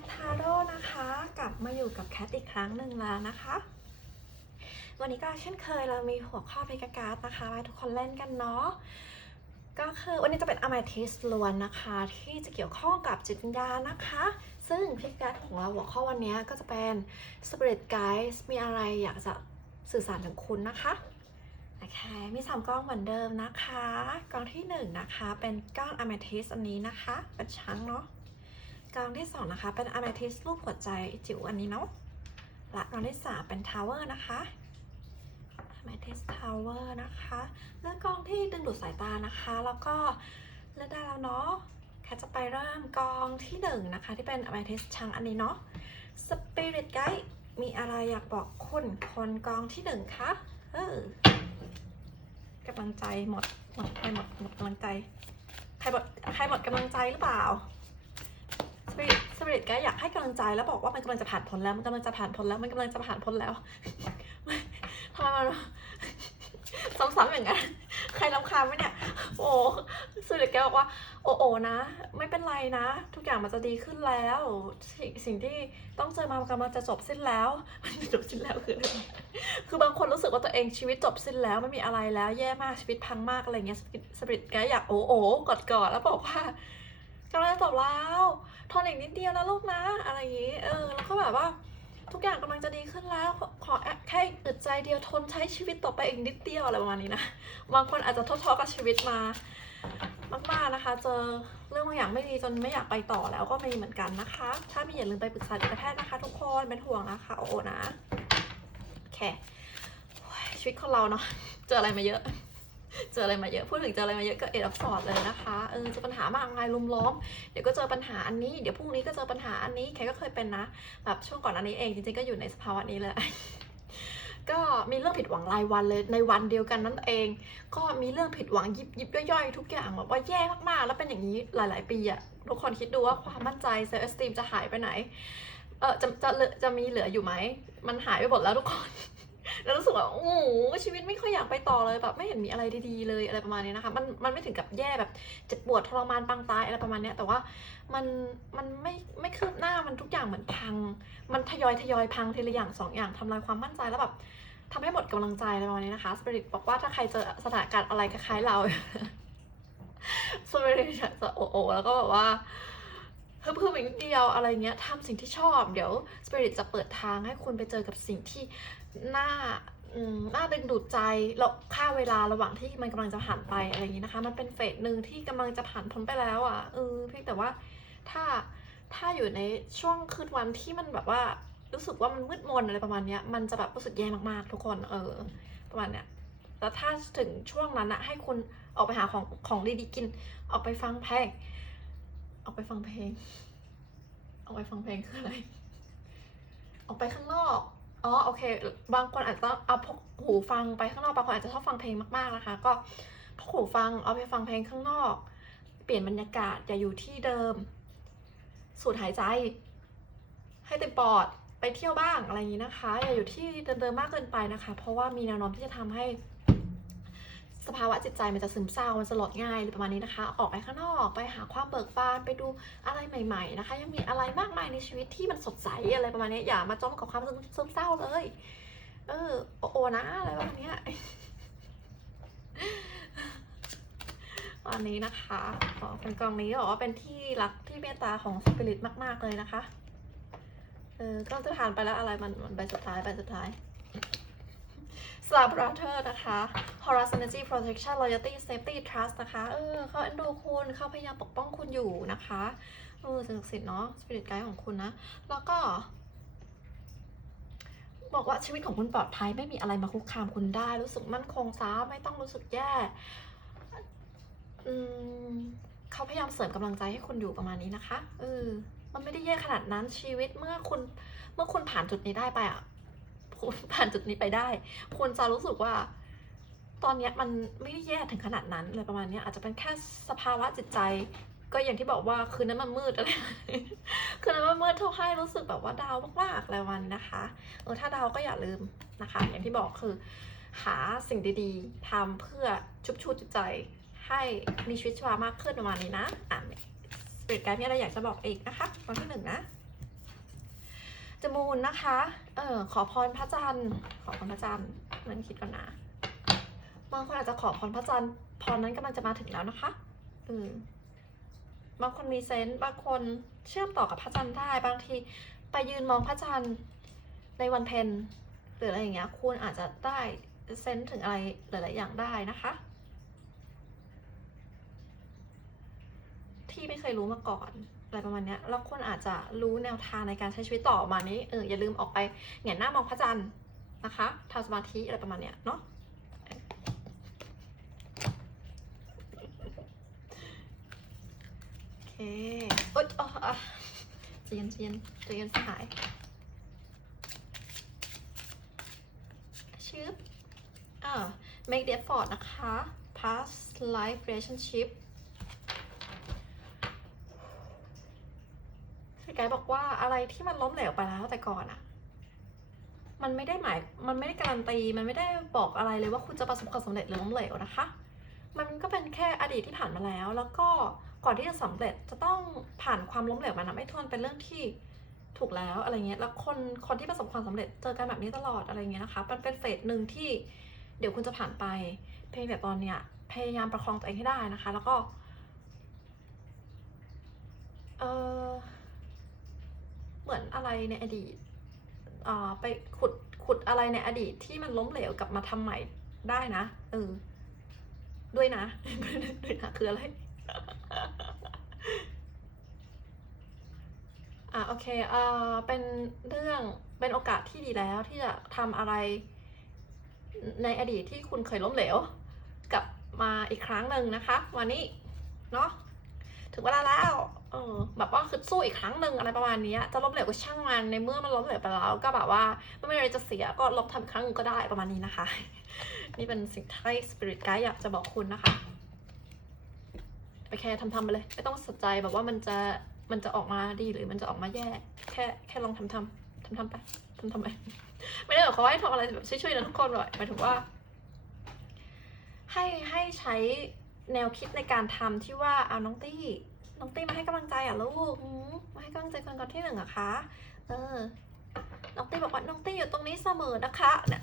ททาโร่นะคะ กลับมาอยู่กับแคทอีกครั้งหนึ่งแล้วนะคะ วันนี้ก็เช่นเคยเรามีหัวข้อเพกการ์ดนะคะไว้ทุกคนเล่นกันเนาะก็คือวันนี้จะเป็นอ m ม t ทิสล้วนนะคะ ที่จะเกี่ยวข้องกับจิตวิญญาณนะคะ ซึ่งพกาการ์ดของเราหัวข้อวันนี้ก็จะเป็น Spirit Guides มีอะไรอยากจะสื่อสารถึงคุณนะคะโอเคมีสามกล้องเหมือนเดิมนะคะกล้องที่หนึ่งนะคะ เป็นกล้อนอ m ม t ทิสอันนี้นะคะ เป็นช้างเนาะ กลางที่ 2 นะคะ เป็น a m e t h y s t รูปหัวใจจิ๋วอันนี้เนาะและกลางที่ 3 เป็น Tower นะคะ Amethyst Tower นะคะ เลือกกลองที่ดึงดูดสายตานะคะ แล้วก็เลือกได้แล้วเนาะแค่จะไปเริ่มกองที่ 1 นะคะ ที่เป็น Amethyst ชังอันนี้เนาะ Spirit Guide มีอะไรอยากบอกคุณคนกองที่1คะ เออกำลังใจหมด หมดใครหมดหมดกำลังใจ ใครหมดใครหมดกำลังใจหรือเปล่า ปิริตสปิริตแกอยากให้กำลังใจแล้วบอกว่ามันกำลังจะผ่านพ้นแล้ว มันกำลังจะผ่านพ้นแล้ว มันกำลังจะผ่านพ้นแล้วทำไมมันซ้ำๆอย่างนั้นใครรำคาญไหมเนี่ย โอ้สปริตแกบอกว่า โอ้โอนะ ไม่เป็นไรนะ ทุกอย่างมันจะดีขึ้นแล้ว สิ่งสิ่งที่ต้องเจอมามันกำลังจะจบสิ้นแล้ว มันจบสิ้นแล้วคืออะไรคือบางคนรู้สึกว่าตัวเองชีวิตจบสิ้นแล้วไม่มีอะไรแล้ว แย่มากชีวิตพังมากอะไรเงี้ยสปิริตแกอยากโอ้โอกอดกอดๆแล้วบอกว่า กำลังจะจบแล้วทนอีกนิดเดียวนะลูกนะ อะไรอย่างนี้ เออ แล้วก็แบบว่า ทุกอย่างกำลังจะดีขึ้นแล้ว ขอแค่อึดใจเดียวทนใช้ชีวิตต่อไปอีกนิดเดียวอะไรประมาณนี้นะ บางคนอาจจะท้อๆกับชีวิตมามากๆนะคะ เจอเรื่องบางอย่างไม่ดีจนไม่อยากไปต่อแล้วก็มีเหมือนกันนะคะ ถ้ามีอย่าลืมไปปรึกษาจิตแพทย์นะคะ ทุกคนเป็นห่วงนะคะโอ้นะโอเคโอ้ยชีวิตของเราเนาะ เจออะไรมาเยอะ เจออะไรมาเยอะพูดถึงเจออะไรมาเยอะก็เอ็ดอับสอดเลยนะคะเออเจอปัญหามากมายลุมล้อมเดี๋ยวก็เจอปัญหาอันนี้เดี๋ยวพรุ่งนี้ก็เจอปัญหาอันนี้แค่ก็เคยเป็นนะแบบช่วงก่อนอันนี้เองจริงๆก็อยู่ในสภาวะนี้เลยก็มีเรื่องผิดหวังรายวันเลยในวันเดียวกันนั่นเอง ก็มีเรื่องผิดหวังยิบยิบย่อยๆ ทุกอย่างแบบว่าแย่มากๆ แล้วเป็นอย่างนี้หลาย ๆ ปีอะทุกคนคิดดูว่าความมั่นใจเซลล์เอสติมจะหายไปไหนเออจะจะจะมีเหลืออยู่ไหมมันหายไปหมดแล้วทุกคน แล้วรู้สึกว่าโอ้โหชีวิตไม่ค่อยอยากไปต่อเลยแบบไม่เห็นมีอะไรดีๆเลยอะไรประมาณนี้นะคะมันมันไม่ถึงกับแย่แบบเจ็บปวดทรมานปางตายอะไรประมาณนี้แต่ว่ามันมันไม่ไม่คืบหน้ามันทุกอย่างเหมือนพัง มันทยอยทยอยพังทีละอย่างสองอย่างทำลายความมั่นใจแล้วแบบทำให้หมดกำลังใจอะไรประมาณนี้นะคะสปิริตบอกว่าถ้าใครเจอสถานการณ์อะไรคล้ายๆเราสปิริตจะโอโอแล้วก็แบบว่าเพิ่มเพิ่มอีกนิดเดียวอะไรเงี้ยทำสิ่งที่ชอบ เดี๋ยว Spirit จะเปิดทางให้คุณไปเจอกับสิ่งที่ น่าอืมน่าดึงดูดใจแล้วค่าเวลาระหว่างที่มันกำลังจะผ่านไปอะไรอย่างนี้นะคะ มันเป็นเฟสหนึ่งที่กำลังจะผ่านพ้นไปแล้วอะเออเพียงแต่ว่าถ้าถ้าอยู่ในช่วงคืนวันที่มันแบบว่ารู้สึกว่ามันมืดมนอะไรประมาณเนี้ยมันจะแบบรู้สึกแย่มากๆ ทุกคนเออประมาณเนี้ยแล้วถ้าถึงช่วงนั้นอะให้คุณออกไปหาของของดีๆกิน ออกไปฟังเพลงออกไปฟังเพลงออกไปฟังเพลงคืออะไร ออกไปข้างนอก อ๋อโอเค บางคนอาจจะเอาพกหูฟังไปข้างนอกบางคนอาจจะชอบฟังเพลงมากๆนะคะ ก็พกหูฟังเอาไปฟังเพลงข้างนอก เปลี่ยนบรรยากาศอย่าอยู่ที่เดิม สูดหายใจ ให้เต็มปอดไปเที่ยวบ้างอะไรอย่างนี้นะคะ อย่าอยู่ที่เดิมๆมากเกินไปนะคะ เพราะว่ามีแนวโน้มที่จะทำให้ สภาวะจิตใจมันจะซึมเศร้ามันจะหลอดง่ายหรือประมาณนี้นะคะ ออกไปข้างนอกไปหาความเบิกบานไปดูอะไรใหม่ ๆ นะคะ ยังมีอะไรมากมายในชีวิตที่มันสดใสอะไรประมาณนี้อย่ามาจมกับความซึมเศร้าเลย เออโอโอนะอะไรประมาณเนี้ยอันนี้นะคะอ๋อเป็นกล่องนี้บอกว่าเป็นที่รักที่เมตตาของสปิริตมาก ๆ เลยนะคะ เออก็จะผ่านไปแล้วอะไรมันมันใบสุดท้ายใบสุดท้าย s l a b r o t h e r นะคะ Horus Energy Protection Loyalty Safety Trust นะคะ เออเขาเอ็นดูคุณเขาพยายามปกป้องคุณอยู่นะคะเออสิ่งศักดิ์สิทธิ์เนาะ Spirit Guide ของคุณนะ แล้วก็ บอกว่าชีวิตของคุณปลอดภัยไม่มีอะไรมาคุกคามคุณได้ รู้สึกมั่นคงซะไม่ต้องรู้สึกแย่อืมเขาพยายามเสริมกำลังใจให้คุณอยู่ประมาณนี้นะคะเออมันไม่ได้แย่ขนาดนั้นชีวิตเมื่อคุณเมื่อคุณผ่านจุดนี้ได้ไปอะ คุณผ่านจุดนี้ไปได้ คุณจะรู้สึกว่า ตอนนี้มันไม่ได้แย่ถึงขนาดนั้นเลยประมาณนี้อาจจะเป็นแค่สภาวะจิตใจ ก็อย่างที่บอกว่าคืนนั้นมันมืดอะไรคืนนั้นมันมืดเท่าให้รู้สึกแบบว่าดาวมากๆอะไรวันนะคะเออถ้าดาวก็อย่าลืมนะคะ อย่างที่บอกคือ หาสิ่งดีๆทำเพื่อชุบชูจิตใจให้มีชีวิตชีวามากขึ้นประมาณนี้นะอะสปิริตไกด์มีอะไรอยากจะบอกอีกนะคะตอนที่หนึ่งนะ จมูนนะคะ เออขอพรพระจันทร์ ขอพรพระจันทร์มันคิดก่อนนะ บางคนอาจจะขอพรพระจันทร์ พรนั้นกำลังจะมาถึงแล้วนะคะเออบางคนมีเซนต์ บางคนเชื่อมต่อกับพระจันทร์ได้ บางทีไปยืนมองพระจันทร์ในวันเพ็ญหรืออะไรอย่างเงี้ย คุณอาจจะได้เซนส์ถึงอะไรหลาย ๆ อย่างได้นะคะ ที่ไม่เคยรู้มาก่อน อะไรประมาณนี้แล้วคนอาจจะรู้แนวทางในการใช้ชีวิตต่อมานี้เอออย่าลืมออกไปเหงียนหน้ามองพระจันทร์นะคะทำสมาธิอะไรประมาณเนี้ยเนาะโอเคโอ๊ยอ๋ออะใจเย็นใจเย็นใจเย็นสหายชื่ออ่า make the effort นะคะ past life relationship คือ ไกด์บอกว่าอะไรที่มันล้มเหลวไปแล้วแต่ก่อนอะมันไม่ได้หมาย มันไม่ได้การันตี มันไม่ได้บอกอะไรเลยว่าคุณจะประสบความสำเร็จหรือล้มเหลวนะคะ มันก็เป็นแค่อดีตที่ผ่านมาแล้ว แล้วก็ก่อนที่จะสำเร็จจะต้องผ่านความล้มเหลวมานะไม่ทวนเป็นเรื่องที่ถูกแล้วอะไรเงี้ย แล้วคนคนที่ประสบความสำเร็จเจอกันแบบนี้ตลอดอะไรเงี้ยนะคะ มันเป็นเฟสหนึ่งที่เดี๋ยวคุณจะผ่านไป เพียงแต่ตอนเนี้ยพยายามประคองตัวเองให้ได้นะคะ แล้วก็ เออ เหมือนอะไรในอดีตอ่าไปขุดขุดอะไรในอดีตที่มันล้มเหลวกลับมาทำใหม่ได้นะเออด้วยนะด้วยนะคืออะไรอะโอเคอ่าเป็นเรื่องเป็นโอกาสที่ดีแล้วที่จะทำอะไรในอดีตที่คุณเคยล้มเหลวกลับมาอีกครั้งหนึ่งนะคะ วันนี้เนาะ ถึงเวลาแล้วเออแบบว่าคือสู้อีกครั้งหนึ่งอะไรประมาณนี้จะล้มเหลวก็ช่างมันในเมื่อมันล้มเหลวไปแล้วก็แบบว่าไม่มีอะไรจะเสียก็ลองทำอีกครั้งหนึ่งก็ได้ประมาณนี้นะคะ นี่เป็นสิ่งที่สปิริตไกด์อยากจะบอกคุณนะคะไปแค่ทำทำไปเลย ไม่ต้องสนใจแบบว่ามันจะมันจะออกมาดีหรือมันจะออกมาแย่ แค่แค่ลองทำทำทำทำไปทำทำไปไม่ได้หรอกเขาให้ทำอะไรแบบช่วยๆนะทุกคนหรอกหมายถึงว่า ให้ให้ใช้ แนวคิดในการทำที่ว่าเอาน้องตี้ น้องตี้มาให้กำลังใจอะลูกหืมมาให้กำลังใจคนก่อนที่หนึ่งอะคะเออ น้องตี้บอกว่าน้องตี้อยู่ตรงนี้เสมอนะคะเนี่ย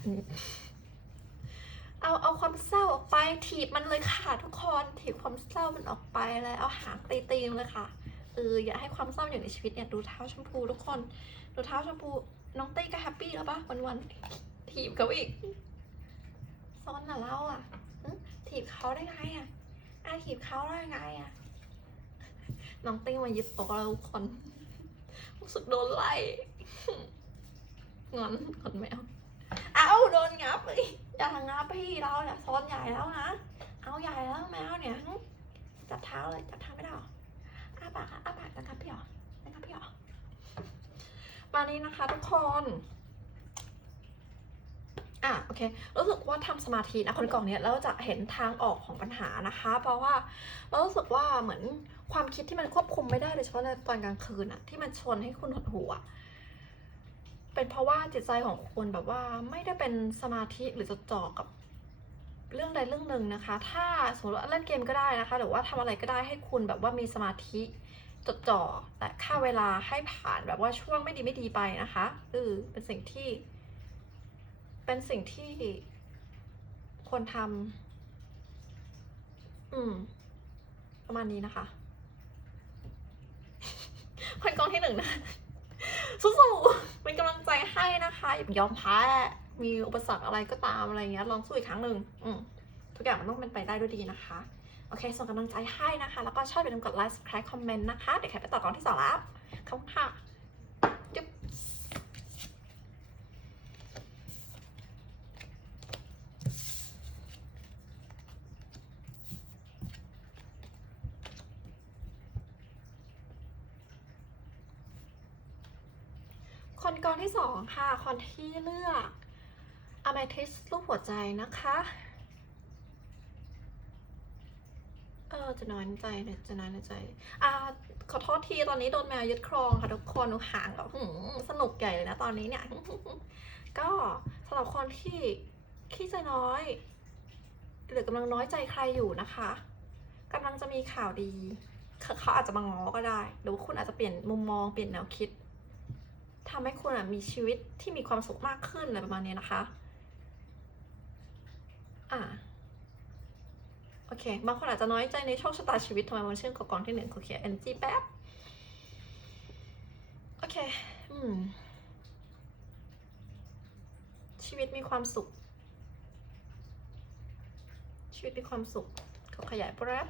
เอาเอาความเศร้าออกไปถีบมันเลยค่ะทุกคนถีบความเศร้ามันออกไปเลยเอาหางตีตีมันเลยค่ะเอออย่าให้ความเศร้าอยู่ในชีวิตเนี่ยดูเท้าชมพูทุกคน ดูเท้าชมพูน้องตี้ก็แฮปปี้แล้วปะวันวันๆถีบเขาอีกซ้อนน่ะเล่าอะหึถีบเขาได้ไงอะ อาถีบเขาได้ไงอะน้องติ้งมายึดโต๊ะเราทุกคนรู้สึกโดนไล่งอนงอนแมวเอาโดนงับเลยอย่างับพี่เราเนี่ยซ้อนใหญ่แล้วนะเอาใหญ่แล้วแมวเนี่ยหึจับเท้าเลยจับเท้าไม่ได้หรออ้าปากค่ะอ้าปากนะครับพี่หรอนะครับพี่หรอมานี้นะคะทุกคน อะโอเค รู้สึกว่าทำสมาธินะคนกล่องเนี้ยแล้วจะเห็นทางออกของปัญหานะคะ เพราะว่าเรารู้สึกว่าเหมือนความคิดที่มันควบคุมไม่ได้โดยเฉพาะในตอนกลางคืนอะที่มันชวนให้คุณหดหู่อะเป็นเพราะว่าจิตใจของคุณแบบว่าไม่ได้เป็นสมาธิหรือจดจ่อกับเรื่องใดเรื่องหนึ่งนะคะ ถ้าสมมติว่าเล่นเกมก็ได้นะคะ หรือว่าทำอะไรก็ได้ให้คุณแบบว่ามีสมาธิจดจ่อแต่ค่าเวลาให้ผ่านแบบว่าช่วงไม่ดีไม่ดีไปนะคะเออเป็นสิ่งที่ เป็นสิ่งที่ควรทำอืม ประมาณนี้นะคะคนกองที่หนึ่งนะสู้ๆเป็นกำลังใจให้นะคะอย่ายอมแพ้มีอุปสรรคอะไรก็ตามอะไรเงี้ยลองสู้อีกครั้งหนึ่งอืมทุกอย่างมันต้องเป็นไปได้ด้วยดีนะคะ โอเค ส่งกำลังใจให้นะคะ แล้วก็ชอบอย่าลืมกดไลค์ subscribe คอมเมนต์นะคะ เดี๋ยวแคปไปต่อกองที่สองแล้วขอบคุณค่ะจุ๊บ คนกองที่สองค่ะ คอนที่เลือก Amethyst รูปหัวใจนะคะ เออจะน้อยใจเนี่ยจะน้อยใจ อ่า ขอโทษทีตอนนี้โดนแมวยึดครองค่ะทุกคนหนูห่างแบบสนุกใหญ่เลยนะตอนนี้เนี่ย ก็สำหรับคนที่ขี้ใจน้อย หรือกำลังน้อยใจใครอยู่นะคะกำลังจะมีข่าวดี เขาเขาอาจจะมาง้อก็ได้ หรือว่าคุณอาจจะเปลี่ยนมุมมองเปลี่ยนแนวคิด ทำให้คุณมีชีวิตที่มีความสุขมากขึ้นอะไรประมาณนี้นะคะ อ่าโอเค บางคนอาจจะน้อยใจในโชคชะตาชีวิตทำไมมันเชื่อมกับกองที่หนึ่งโอเค energy แป๊บ โอเค อืม ชีวิตมีความสุข ชีวิตมีความสุข ขอขยายแป๊บ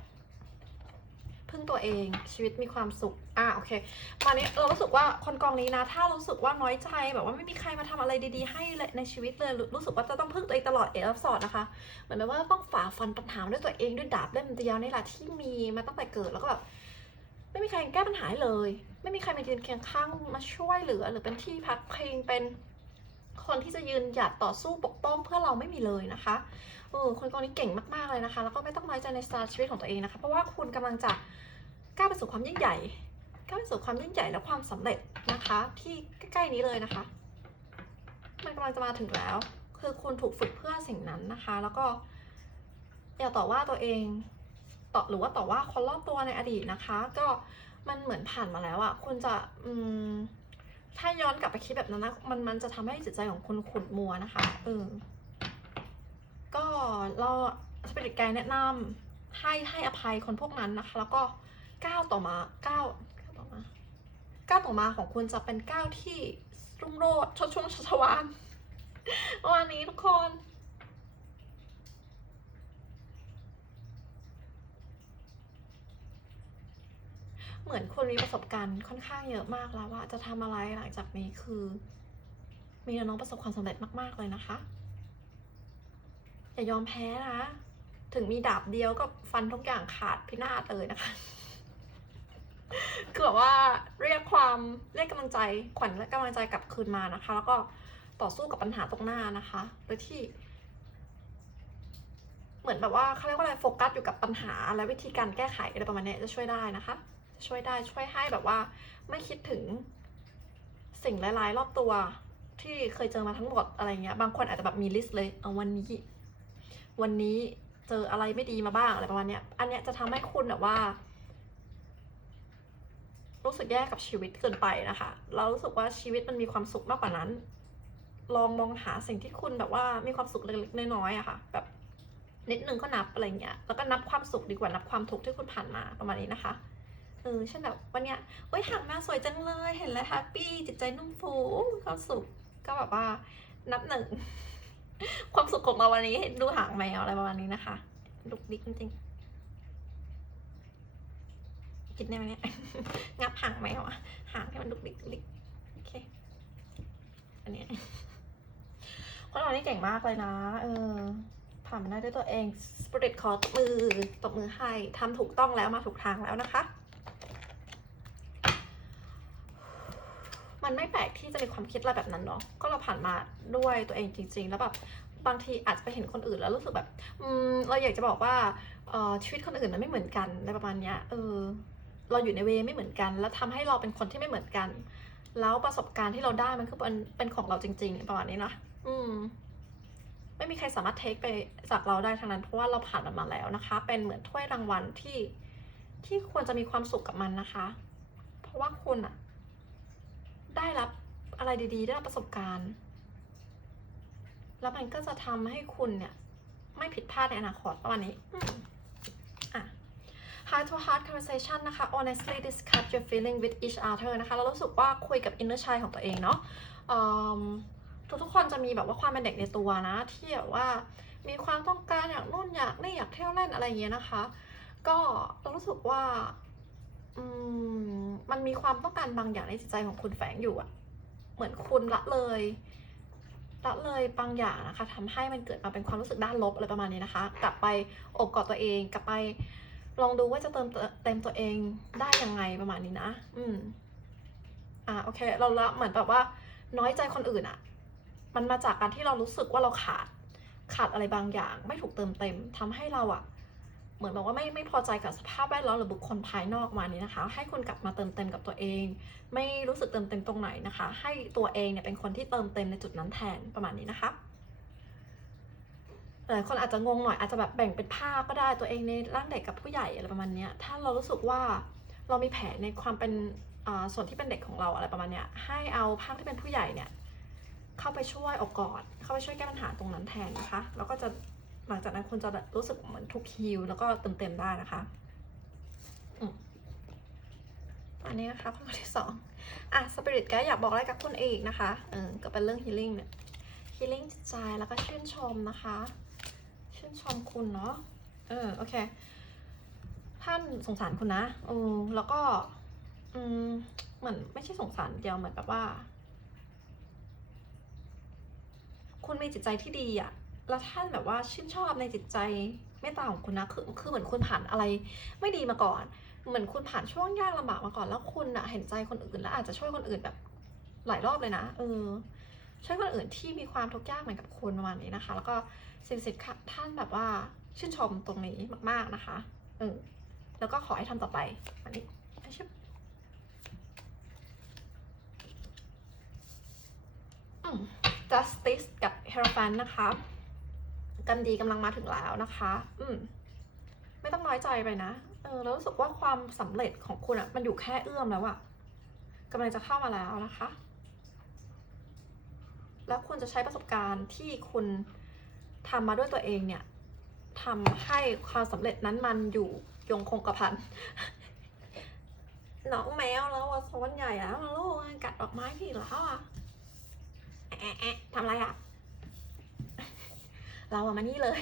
พึ่งตัวเองชีวิตมีความสุข อะโอเคตอนนี้เรารู้สึกว่าคนกองนี้นะ ถ้ารู้สึกว่าน้อยใจแบบว่าไม่มีใครมาทำอะไรดีๆ ให้เลยในชีวิตเลยรู้สึกว่าจะต้องพึ่งตัวเองตลอดเอฟสอดนะคะ เหมือนแบบว่าต้องฝ่าฟันปัญหาด้วยตัวเองด้วยดาบเล่มเดียวนี่แหละที่มีมาตั้งแต่เกิดแล้วก็แบบไม่มีใครแก้ปัญหาเลย ไม่มีใครมายืนเคียงข้างมาช่วยเหลือ หรือเป็นที่พักพิงเป็นคนที่จะยืนหยัดต่อสู้ปกป้องเพื่อเราไม่มีเลยนะคะเออคนกองนี้เก่งมากๆเลยนะคะ แล้วก็ไม่ต้องน้อยใจในสไตล์ชีวิตของตัวเองนะคะ เพราะว่าคุณกำลังจะ ก้าวไปสู่ความยิ่งใหญ่ก้าวไปสู่ความยิ่งใหญ่และความสำเร็จนะคะ ที่ใกล้ๆนี้เลยนะคะ มันกำลังจะมาถึงแล้ว คือคุณถูกฝึกเพื่อสิ่งนั้นนะคะ แล้วก็อย่าต่อว่าตัวเองต่อหรือว่าต่อว่าคนรอบตัวในอดีตนะคะ ก็มันเหมือนผ่านมาแล้วอะคุณจะอืมถ้าย้อนกลับไปคิดแบบนั้นนะมันมันจะทำให้จิตใจของคุณขุ่นมัวนะคะเออก็เราสปิริตไกด์แนะนำให้ให้อภัยคนพวกนั้นนะคะ แล้วก็ ก้าวต่อมาก้าวก้าวต่อมาก้าวต่อมาของคุณจะเป็นก้าวที่รุ่งโรจน์ชดช่วงชัชวานประมาณนี้ทุกคนเหมือนคุณมีประสบการณ์ค่อนข้างเยอะมากแล้วว่าจะทำอะไรหลังจากนี้คือ มีนวโน้มประสบความสำเร็จมาก ๆ เลยนะคะ อย่ายอมแพ้นะ ถึงมีดาบเดียวก็ฟันทุกอย่างขาดพินาศเลยนะคะ คือแบบว่าเรียกความเรียกกำลังใจขวัญและกำลังใจกลับคืนมานะคะ แล้วก็ต่อสู้กับปัญหาตรงหน้านะคะโดยที่ เหมือนแบบว่าเขาเรียกว่าอะไรโฟกัสอยู่กับปัญหา และวิธีการแก้ไขอะไรประมาณเนี้ยจะช่วยได้นะคะ ช่วยได้ช่วยให้แบบว่า ไม่คิดถึงสิ่งร้ายๆรอบตัวที่เคยเจอมาทั้งหมดอะไรเงี้ย บางคนอาจจะแบบมีลิสต์เลยเอาวันนี้ วันนี้เจออะไรไม่ดีมาบ้างอะไรประมาณเนี้ย อันเนี้ยจะทำให้คุณแบบว่า รู้สึกแย่กับชีวิตเกินไปนะคะ เรารู้สึกว่าชีวิตมันมีความสุขมากกว่านั้น ลองมองหาสิ่งที่คุณแบบว่ามีความสุขเล็กๆน้อยๆอะค่ะ แบบนิดนึงก็นับอะไรเงี้ย แล้วก็นับความสุขดีกว่านับความทุกข์ที่คุณผ่านมาประมาณนี้นะคะ เออเช่นแบบวันเนี้ยเฮ้ยหางมาสวยจังเลย เห็นแล้วแฮปปี้ จิตใจนุ่มฟูความสุข ก็แบบว่านับหนึ่ง ความสุขของเราวันนี้เห็นดูหางแมวอะไรประมาณนี้นะคะดุกดิ๊กจริง กินได้ไหมเนี่ย งับหางแมวะหางให้มันดุกดิกดิกโอเค อันเนี้ยคนเรานี่เก่งมากเลยนะ เออผ่านมาได้ด้วยตัวเอง สปิริตขอตบมือ ตบมือให้ทำถูกต้องแล้วมาถูกทางแล้วนะคะ มันไม่แปลกที่จะมีความคิดอะไรแบบนั้นเนาะ ก็เราผ่านมาด้วยตัวเองจริง ๆ แล้วแบบบางทีอาจจะไปเห็นคนอื่นแล้วรู้สึกแบบ อืม เราอยากจะบอกว่า เออชีวิตคนอื่นมันไม่เหมือนกันอะไรประมาณเนี้ย เออ เราอยู่ในเวไม่เหมือนกัน แล้วทำให้เราเป็นคนที่ไม่เหมือนกัน แล้วประสบการณ์ที่เราได้มันคือเป็นเป็นของเราจริง ๆ ประมาณนี้นะอืม ไม่มีใครสามารถเทคไปจากเราได้ทั้งนั้นเพราะว่าเราผ่านมันมาแล้วนะคะ เป็นเหมือนถ้วยรางวัลที่ที่ควรจะมีความสุขกับมันนะคะ เพราะว่าคุณอะได้รับอะไรดีๆ ได้รับประสบการณ์ แล้วมันก็จะทำให้คุณเนี่ย ไม่ผิดพลาดในอนาคตประมาณนี้ heart to heart conversation นะคะ honestly discuss your feeling with each other นะคะเรารู้สึกว่าคุยกับ inner child ของตัวเองเนาะอืมทุกคนจะมีแบบว่าความเป็นเด็กในตัวนะที่แบบว่ามีความต้องการอยากนู่นอยากนี่อยากเที่ยวเล่นอะไรเงี้ยนะคะ ก็เรารู้สึกว่าอืมมันมีความต้องการบางอย่างในจิตใจของคุณแฝงอยู่อะเหมือนคุณละเลยละเลยบางอย่างนะคะทำให้มันเกิดมาเป็นความรู้สึกด้านลบอะไรประมาณนี้นะคะ กลับไปอบกอดตัวเอง กลับไป ลองดูว่าจะเติมเต็มตัวเองได้ยังไงประมาณนี้นะ อืม อ่าโอเค เราละเหมือนแบบว่า น้อยใจคนอื่นอะมันมาจากการที่เรารู้สึกว่าเราขาด ขาดอะไรบางอย่าง ไม่ถูกเติมเต็มทำให้เราอะเหมือนแบบว่าไม่ไม่พอใจกับสภาพแวดล้อมหรือบุคคลภายนอกมานี้นะคะ ให้คุณกลับมาเติมเต็มกับตัวเอง ไม่รู้สึกเติมเต็มตรงไหนนะคะ ให้ตัวเองเนี่ยเป็นคนที่เติมเต็มในจุดนั้นแทนประมาณนี้นะคะ หลายคนอาจจะงงหน่อยอาจจะแบบแบ่งเป็นภาคก็ได้ตัวเองในร่างเด็กกับผู้ใหญ่อะไรประมาณนี้ถ้าเรารู้สึกว่าเรามีแผลในความเป็นส่วนที่เป็นเด็กของเราอะไรประมาณนี้ให้เอาภาคที่เป็นผู้ใหญ่เนี่ยเข้าไปช่วยอกกอดเข้าไปช่วยแก้ปัญหาตรงนั้นแทนนะคะแล้วก็จะหลังจากนั้นคุณจะรู้สึกเหมือนทุกฮิลแล้วก็เติมเต็มได้นะคะอันนี้นะคะข้อที่สองอะสปิริตไกด์อยากบอกอะไรกับคุณอีกนะคะเออก็เป็นเรื่องฮีลิ่งเนี่ยฮีลิ่งจิตใจแล้วก็ชื่นชมนะคะ ชื่นชมคุณเนาะ เออ โอเค ท่านสงสารคุณนะเออแล้วก็ อืม เหมือนไม่ใช่สงสารเดียวเหมือนแบบว่า คุณมีจิตใจที่ดีอะแล้วท่านแบบว่าชื่นชอบในจิตใจเมตตาของคุณนะ คือ คือเหมือนคุณผ่านอะไร ไม่ดีมาก่อน เหมือนคุณผ่านช่วงยากลำบากมาก่อน แล้วคุณอะเห็นใจคนอื่น แล้วอาจจะช่วยคนอื่นแบบ หลายรอบเลยนะ เออ ช่วยคนอื่นที่มีความทุกข์ยากเหมือนกับคุณประมาณนี้นะคะ แล้วก็ สิ่งศักดิ์สิทธิ์ค่ะท่านแบบว่าชื่นชมตรงนี้มาก ๆนะคะเออแล้วก็ขอให้ทำต่อไปอันนี้ชิบอืม justice กับ hierophant นะคะกันดีกำลังมาถึงแล้วนะคะ อืม ไม่ต้องน้อยใจไปนะ เออแล้วรู้สึกว่าความสำเร็จของคุณอะมันอยู่แค่เอื้อมแล้วอะกำลังจะเข้ามาแล้วนะคะ แล้วคุณจะใช้ประสบการณ์ที่คุณ ทำมาด้วยตัวเองเนี่ยทำให้ความสำเร็จนั้นมันอยู่ยงคงกระพันน้องแมวแล้วอะซ้อนใหญ่แล้วลูกกัดดอกไม้พี่แล้วอะแอะแอะทำอะไรอะเราอะมานี่เลย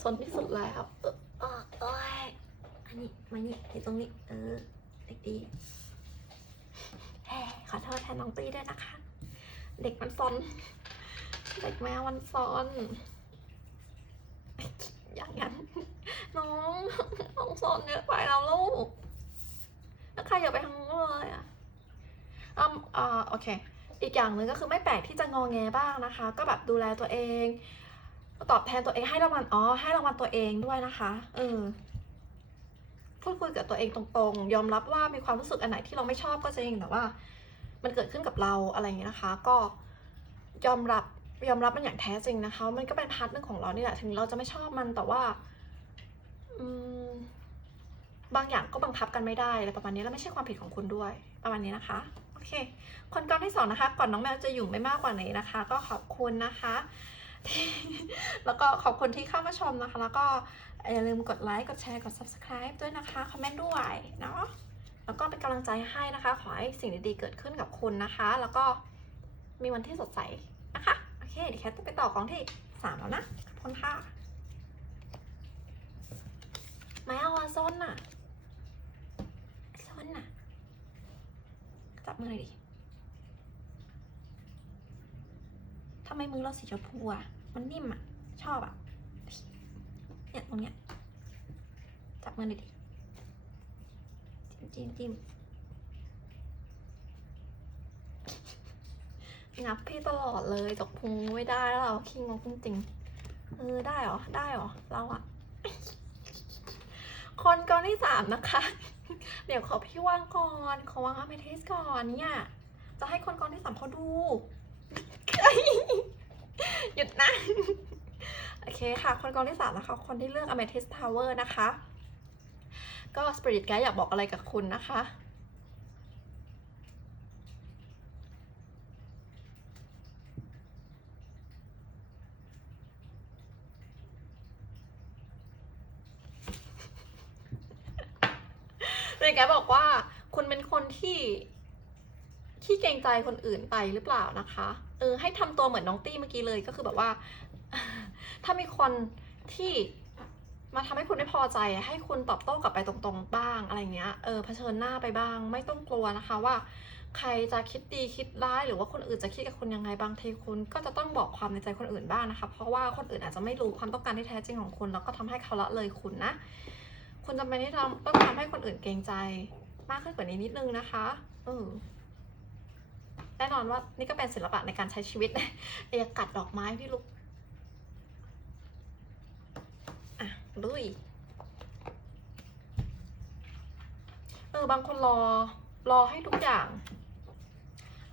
ซนที่สุดแล้วเออเออเอ้ยอันนี้มานี่ที่ตรงนี้ เออเด็กดีแหมขอโทษแทนน้องตี้ด้วยนะคะ เด็กมันซนเด็กแมวมันซน อย่างนั้นน้องน้องซนเยอะไปแล้วลูกแล้วใครอย่าไปทางนู้นเลยอะอืมอ่าโอเคอีกอย่างหนึ่งก็คือไม่แปลกที่จะงอแงบ้างนะคะ ก็แบบดูแลตัวเอง ตอบแทนตัวเองให้รางวัลอ๋อให้รางวัลตัวเองด้วยนะคะเออพูดคุยกับตัวเองตรงๆ ยอมรับว่ามีความรู้สึกอันไหนที่เราไม่ชอบก็จริงแต่ว่า มันเกิดขึ้นกับเราอะไรอย่างเงี้นะคะ ก็ยอมรับ ยอมรับมันอย่างแท้จริงนะคะ มันก็เป็นพาร์ทหนึงของเรานี่แหละ ถึงเราจะไม่ชอบมันแต่ว่าอบางอย่างก็บังคับกันไม่ได้อะไรประมาณนี้แล้วไม่ใช่ความผิดของคุณด้วย ประมาณนี้นะคะโอเค คนกองที่สองนะคะ ก่อนน้องแมวจะอยู่ไม่มากกว่านี้นะคะ ก็ขอบคุณนะคะแล้วก็ขอบคุณที่เข้ามาชมนะคะ แล้วก็อย่าลืมกดไลค์กดแชร์กด subscribe ด้วยนะคะคอมเมนต์ด้วยเนาะแล้วก็เป็นกำลังใจให้นะคะ ขอให้สิ่งดีๆเกิดขึ้นกับคุณนะคะ แล้วก็มีวันที่สดใสนะคะ เคเดี๋ยวแคทจะไปต่อกองที่สามแล้วนะขอบคุณค่ะไม่เอาอะส้นอะส้นอะจับมือหน่อยดิทำไมมือเราสีชมพูอะมันนิ่มอะชอบอะเนี่ยตรงเนี้ย จับมือหน่อยดิ จิ้มจิ้มจิ้ม งับพี่ตลอดเลยจกพุงไม่ได้แล้วเราขี้งกจริงๆเออได้เหรอ ได้เหรอ เราอะคนกองที่สามนะคะ เดี๋ยวขอพี่ว่างก่อนขอวางอเมทิสก่อนเนี่ย จะให้คนกองที่สามเขาดูหยุดนะโอเคค่ะ คนกองที่สามนะคะ คนที่เลือก Amethyst Tower นะคะ ก็ Spirit Guide อยากบอกอะไรกับคุณนะคะ เลยแกบอกว่าคุณเป็นคน ที่ขี้เกรงใจคนอื่นไปหรือเปล่านะคะ เออ ให้ทำตัวเหมือนน้องตี้เมื่อกี้เลยก็คือแบบว่า ถ้ามีคนที่มาทำให้คุณไม่พอใจ ให้คุณตอบโต้กลับไปตรงๆบ้างอะไรเงี้ย เออเผชิญหน้าไปบ้าง ไม่ต้องกลัวนะคะว่า ใครจะคิดดีคิดร้าย หรือว่าคนอื่นจะคิดกับคุณยังไงบางทีคุณก็จะต้องบอกความในใจคนอื่นบ้างนะคะ เพราะว่าคนอื่นอาจจะไม่รู้ความต้องการที่แท้จริงของคุณแล้วก็ทำให้เขาละเลยคุณนะ คุณจำเป็นที่ทำต้องทำให้คนอื่นเกรงใจ มากขึ้นกว่านี้นิดนึงนะคะเออแน่นอนว่านี่ก็เป็นศิลปะในการใช้ชีวิตอย่ากัดดอกไม้พี่ลูกอะลุยเออบางคนรอรอให้ทุกอย่าง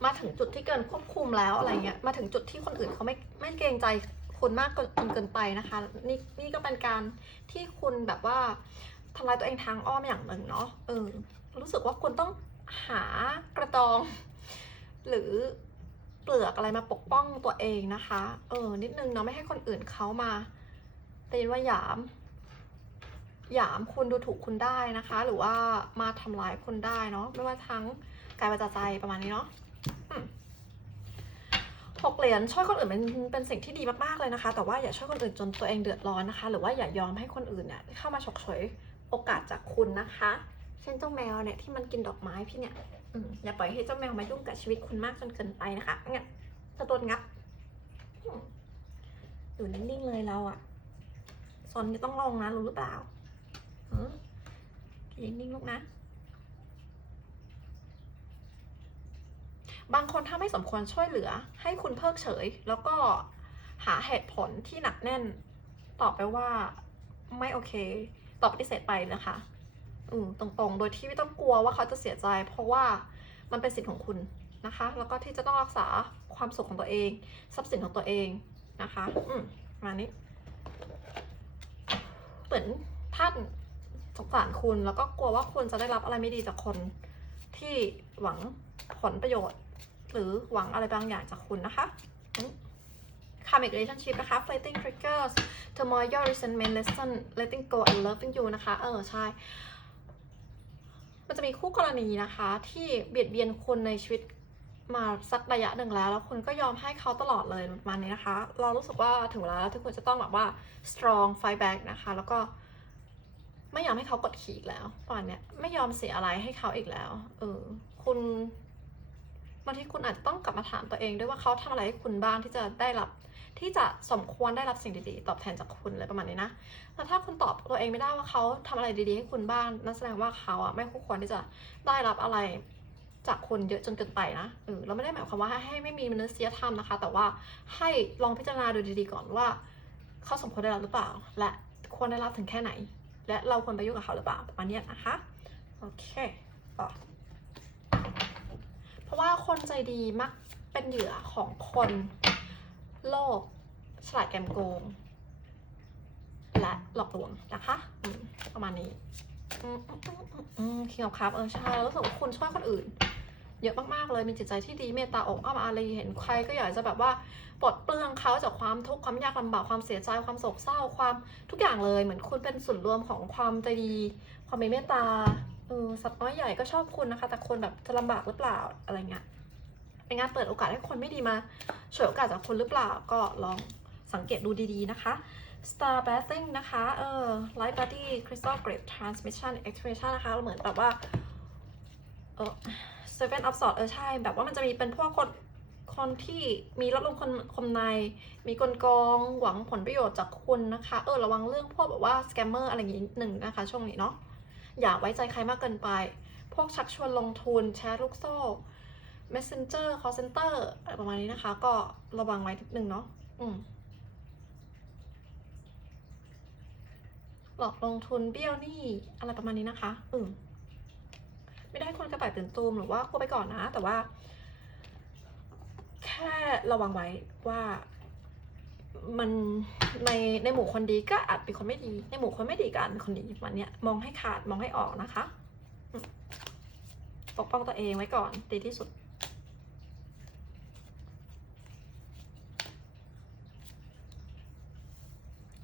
มาถึงจุดที่เกินควบคุมแล้วอะไรเงี้ยมาถึงจุดที่คนอื่นเขาไม่ไม่เกรงใจคุณมากเกินเกินไปนะคะนี่นี่ก็เป็นการที่คุณแบบว่าทำลายตัวเองทางอ้อมอย่างหนึ่งเนาะเออ รู้สึกว่าคุณต้องหากระดอง หรือเปลือกอะไรมาปกป้องตัวเองนะคะ เออ นิดนึงเนาะไม่ให้คนอื่นเขามาตีว่าหยาม หยามคุณดูถูกคุณได้นะคะ หรือว่ามาทำร้ายคุณได้เนาะไม่ว่าทั้งกายวาจาใจประมาณนี้เนาะหกเหรียญช่วยคนอื่นเป็นเป็นสิ่งที่ดีมากๆเลยนะคะ แต่ว่าอย่าช่วยคนอื่นจนตัวเองเดือดร้อนนะคะ หรือว่าอย่ายอมให้คนอื่นเนี่ยเข้ามาฉกฉวยโอกาสจากคุณนะคะ เช่นเจ้าแมวเนี่ยที่มันกินดอกไม้พี่เนี่ยอย่าปล่อยให้เจ้าแมวมายุ่งกับชีวิตคุณมากจนเกินไปนะคะงั้นจะโดนงับอยู่นิ่งๆเลยเราอะซนจะต้องลงนะรู้หรือเปล่าเออนิ่งๆลูกนะ บางคนถ้าไม่สมควรช่วยเหลือ ให้คุณเพิกเฉย แล้วก็หาเหตุผลที่หนักแน่น ตอบไปว่าไม่โอเค ตอบปฏิเสธไปนะคะ อืมตรงๆ โดยที่ไม่ต้องกลัวว่าเขาจะเสียใจ เพราะว่ามันเป็นสิทธิ์ของคุณนะคะ แล้วก็ที่จะต้องรักษาความสุขของตัวเอง ทรัพย์สินของตัวเองนะคะ อืมมานี้เหมือนท่านสงสารคุณแล้วก็กลัวว่าคุณจะได้รับอะไรไม่ดีจากคนที่หวังผลประโยชน์ หรือหวังอะไรบางอย่างจากคุณนะคะคามิก relationship นะคะ fleeting triggers turmoil resentment lesson letting go and loving you นะคะ เออ ใช่ มันจะมีคู่กรณีนะคะ ที่เบียดเบียนคุณในชีวิตมาสักระยะหนึ่งแล้ว แล้วคุณก็ยอมให้เขาตลอดเลยประมาณนี้นะคะ เรารู้สึกว่าถึงเวลาแล้วที่คุณจะต้องแบบว่า strong fight back นะคะ แล้วก็ไม่ยอมให้เขากดขี่อีกแล้วประมาณเนี้ยไม่ยอมเสียอะไรให้เขาอีกแล้ว เออ คุณบางทีคุณอาจจะต้องกลับมาถามตัวเองด้วยว่าเขาทำอะไรให้คุณบ้างที่จะได้รับ ที่จะสมควรได้รับสิ่งดีๆ ตอบแทนจากคุณอะไรประมาณนี้นะแล้วถ้าคุณตอบตัวเองไม่ได้ว่าเขาทำอะไรดีๆให้คุณบ้างนั่นแสดงว่าเขาอะไม่คู่ควรที่จะได้รับอะไรจากคุณเยอะจนเกินไปนะเออเราไม่ได้หมายความว่าให้ไม่มีมนุษยธรรมนะคะ แต่ว่าให้ลองพิจารณาดูดีๆก่อนว่า เขาสมควรได้รับหรือเปล่า และควรได้รับถึงแค่ไหน และเราควรไปยุ่งกับเขาหรือเปล่าประมาณนี้นะคะโอเคต่อเพราะว่าคนใจดีมักเป็นเหยื่อของคน โลภฉลาดแกมโกง และหลอกลวงนะคะประมาณนี้อืมอืมอืมอืมอืมคิงครับเออใช่แล้วรู้สึกว่าคุณช่วยคนอื่น เยอะมากๆเลยมีจิตใจที่ดีเมตตาอกอ้อมอารีเห็นใครก็อยากจะแบบว่าปลดเปลื้องเขาจากความทุกข์ความยากลำบากความเสียใจความโศกเศร้าความทุกอย่างเลย เหมือนคุณเป็นส่วนรวมของความใจดี ความมีเมตตาเออสัตว์น้อยใหญ่ก็ชอบคุณนะคะ แต่คนแบบจะลำบากหรือเปล่าอะไรเงี้ย เป็นงานเปิดโอกาสให้คนไม่ดีมาฉวยโอกาสจากคุณหรือเปล่าก็ลองสังเกตดูดีๆนะคะ Star Bathing นะคะ เออ Light Body Crystal Grade Transmission Activation นะคะ เหมือนแบบว่า เออ Seven of Swords เออ ใช่ แบบว่ามันจะมีเป็นพวกคนคนที่มีรับลมคนคมใน มีกลโกงหวังผลประโยชน์จากคุณนะคะ เออ ระวังเรื่องพวกแบบว่าสแกมเมอร์อะไรอย่างนี้หนึ่งนะคะ ช่วงนี้เนาะ อย่าไว้ใจใครมากเกินไป พวกชักชวนลงทุนแชร์ลูกโซ่ Messenger Call Center อะไรประมาณนี้นะคะ ก็ระวังไว้นิดนึงเนาะอืมหลอกลงทุนเบี้ยวหนี้อะไรประมาณนี้นะคะ อืมไม่ได้คนกระต่ายตื่นตูมหรือว่ากลัวไปก่อนนะ แต่ว่า แค่ระวังไว้ว่ามันในในหมู่คนดีก็อาจเป็นคนไม่ดี ในหมู่คนไม่ดีก็อาจเป็นคนดีประมันเนี้ยมองให้ขาดมองให้ออกนะคะอืมปกป้องตัวเองไว้ก่อนดีที่สุด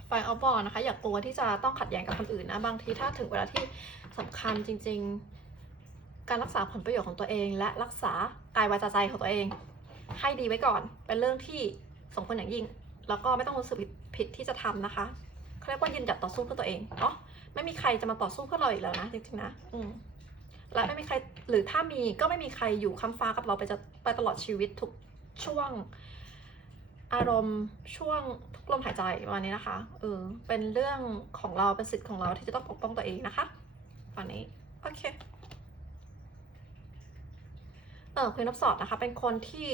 ฝ่ายเอาบอนะคะ อย่ากกลัวที่จะต้องขัดแย้งกับคนอื่นนะบางทีถ้าถึงเวลาที่สำคัญจริง ๆ การรักษาผลประโยชน์ของตัวเอง และรักษากายวาจาใจของตัวเอง ให้ดีไว้ก่อน เป็นเรื่องที่สมควรอย่างยิ่ง แล้วก็ไม่ต้องรู้สึกผิดผิดที่จะทำนะคะเขาเรียกว่ายืนหยัดต่อสู้เพื่อตัวเองเนาะไม่มีใครจะมาต่อสู้เพื่อเราอีกแล้วนะจริงๆนะอืมและไม่มีใครหรือถ้ามีก็ไม่มีใครอยู่ค้ำฟ้ากับเราไปจะไปตลอดชีวิตทุกช่วง อารมณ์ช่วงทุกลมหายใจประมาณนี้นะคะ เออ เป็นเรื่องของเรา เป็นสิทธิ์ของเราที่จะต้องปกป้องตัวเองนะคะ ตอนนี้ โอเค เออคุยนับสอดนะคะ เป็นคนที่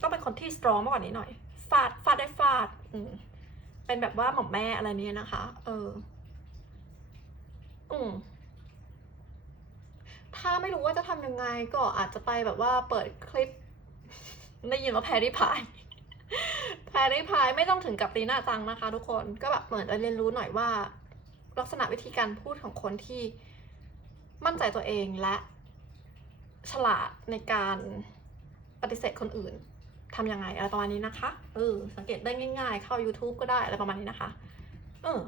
ต้องเป็นคนที่สตรองมากกว่านี้หน่อย ฟาด ฟาดได้ฟาด อืม เป็นแบบว่าหม่อมแม่อะไรนี้นะคะ เออ อืมถ้าไม่รู้ว่าจะทำยังไงก็อาจจะไปแบบว่าเปิดคลิปได้ยินว่าแพรรี่พาย แพรรี่พายไม่ต้องถึงกับตีหน้าจังนะคะ ทุกคนก็แบบเหมือนจะเรียนรู้หน่อยว่า ลักษณะวิธีการพูดของคนที่มั่นใจตัวเองและฉลาดในการปฏิเสธคนอื่นทำยังไงอะไรประมาณนี้นะคะเออสังเกตได้ง่ายๆ เข้า YouTube ก็ได้อะไรประมาณนี้นะคะเออ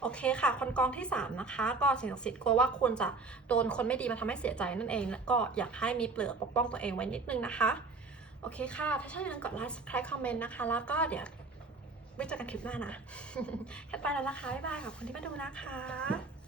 โอเคค่ะ คนกองที่ 3 นะคะ ก็สิ่งศักดิ์สิทธิ์กลัวว่าคุณจะโดนคนไม่ดีมาทำให้เสียใจนั่นเองแล้วก็อยากให้มีเปลือกปกป้องตัวเองไว้นิดนึงนะคะ โอเคค่ะ ถ้าชอบอย่าลืมกดไลค์ subscribe คอมเมนต์นะคะ แล้วก็เดี๋ยวไว้เจอกันคลิปหน้านะแค่ไปแล้วนะคะ บ๊ายบายขอบคุณที่มาดูนะคะ